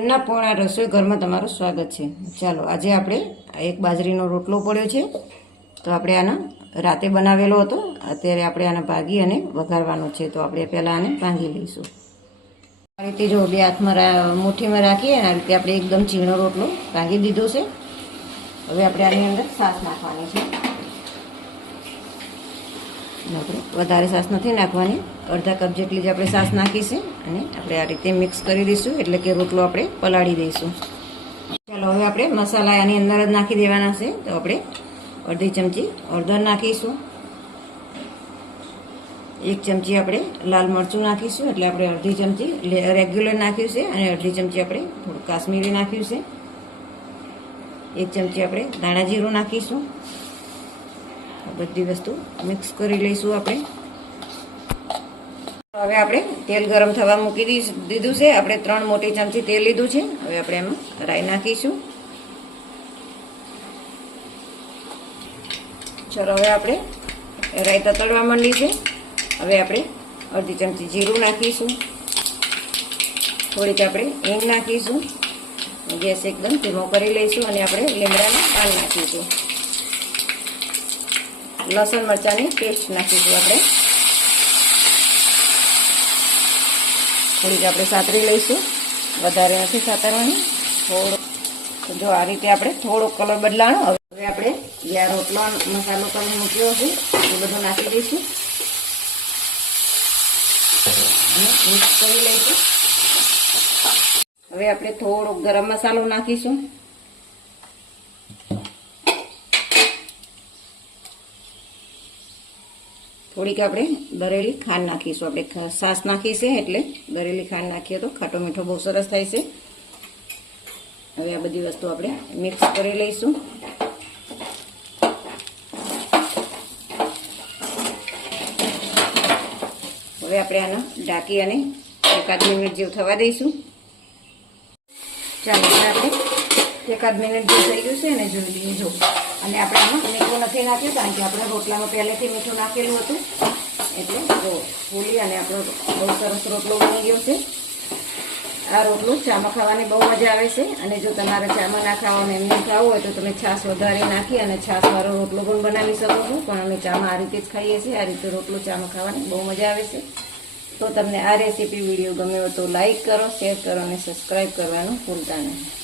અન્નપૂર્ણા રસોઈ ઘરમાં તમારું સ્વાગત છે. ચાલો, આજે આપણે એક બાજરીનો રોટલો પડ્યો છે. તો આપણે આનો રાતે બનાવેલો હતો. અત્યારે આપણે આને ભાગી અને વઘારવાનો છે. તો આપણે પહેલાં આને ભાંગી લઈશું. આ રીતે જો બે હાથમાં મુઠ્ઠીમાં રાખીએ, આ રીતે આપણે એકદમ ઝીણો રોટલો ભાંગી દીધો છે. હવે આપણે આની અંદર સાસ નાખવાની છે. આપણે વધારે સાસ નથી નાખવાની. અડધા કપ જેટલી જ આપણે સાસ નાખીશું અને આપણે આ રીતે મિક્સ કરી દઈશું એટલે કે રોટલો આપણે પલાળી દઈશું. ચાલો, હવે આપણે મસાલા આની અંદર જ નાખી દેવાના છે. તો આપણે અડધી ચમચી હળદર નાખીશું. એક ચમચી આપણે લાલ મરચું નાખીશું. એટલે આપણે અડધી ચમચી રેગ્યુલર નાખ્યું છે અને અડધી ચમચી આપણે થોડું કાશ્મીરી નાખ્યું છે. એક ચમચી આપણે દાણા જીરું નાખીશું. બધી વસ્તુ મિક્સ કરી લઈશું આપણે. હવે આપણે તેલ ગરમ થવા મૂકી દીધું છે. આપણે ત્રણ મોટી ચમચી તેલ લીધું છે. હવે આપણે એમાં રાઈ નાખીશું. ચલો, હવે આપણે રાઈ તતડવા માંડી છે. હવે આપણે અડધી ચમચી જીરું નાખીશું. થોડીક આપણે હિંગ નાખીશું. ગેસ એકદમ ધીમો કરી લઈશું અને આપણે લીમડાના પાન નાખીશું. લસણ મરચાંની પેસ્ટ નાખીશું આપણે. થોડીક આપણે સાતરી લઈશું. વધારે નથી સાતરવાની. થોડો જો આ રીતે આપણે થોડો કલર બદલાણો. હવે આપણે જે રોટલો મસાલો કલર મૂક્યો છે એ બધું નાખી દઈશું. મિક્સ કરી લઈશું. હવે આપણે થોડો ગરમ મસાલો નાખીશું. થોડીક આપણે દરેલી ખાંડ નાખીશું. આપણે સાસ નાખી છે એટલે દરેલી ખાંડ નાખીએ તો ખાટો મીઠો બહુ સરસ થાય છે. હવે આ બધી વસ્તુ આપણે મિક્સ કરી લઈશું. હવે આપણે આને ઢાંકી અને એકાદ મિનિટ જેવું થવા દઈશું. ચાલો આપણે એકાદ મિનિટ જે થઈ ગયું છે એને જોઈ લઈએ જો અને આપણે આમાં મીઠું નથી નાખ્યું, કારણ કે આપણે રોટલામાં પહેલેથી મીઠું નાખેલું હતું. એટલે જો ફૂલી અને આપણો બહુ સરસ રોટલો બની ગયો છે. આ રોટલું ચામાં ખાવાની બહુ મજા આવે છે. અને જો તમારે ચામાં ના ખાવાનું એમને ખાવું હોય તો તમે છાશ વધારે નાખી અને છાશવાળો રોટલો પણ બનાવી શકો છો. પણ અમે ચામાં આ રીતે જ ખાઈએ છીએ. આ રીતે રોટલો ચામાં ખાવાની બહુ મજા આવે છે. તો તમને આ રેસીપી વીડિયો ગમ્યો તો લાઈક કરો, શેર કરો અને સબસ્ક્રાઈબ કરવાનું ભૂલતા નહીં.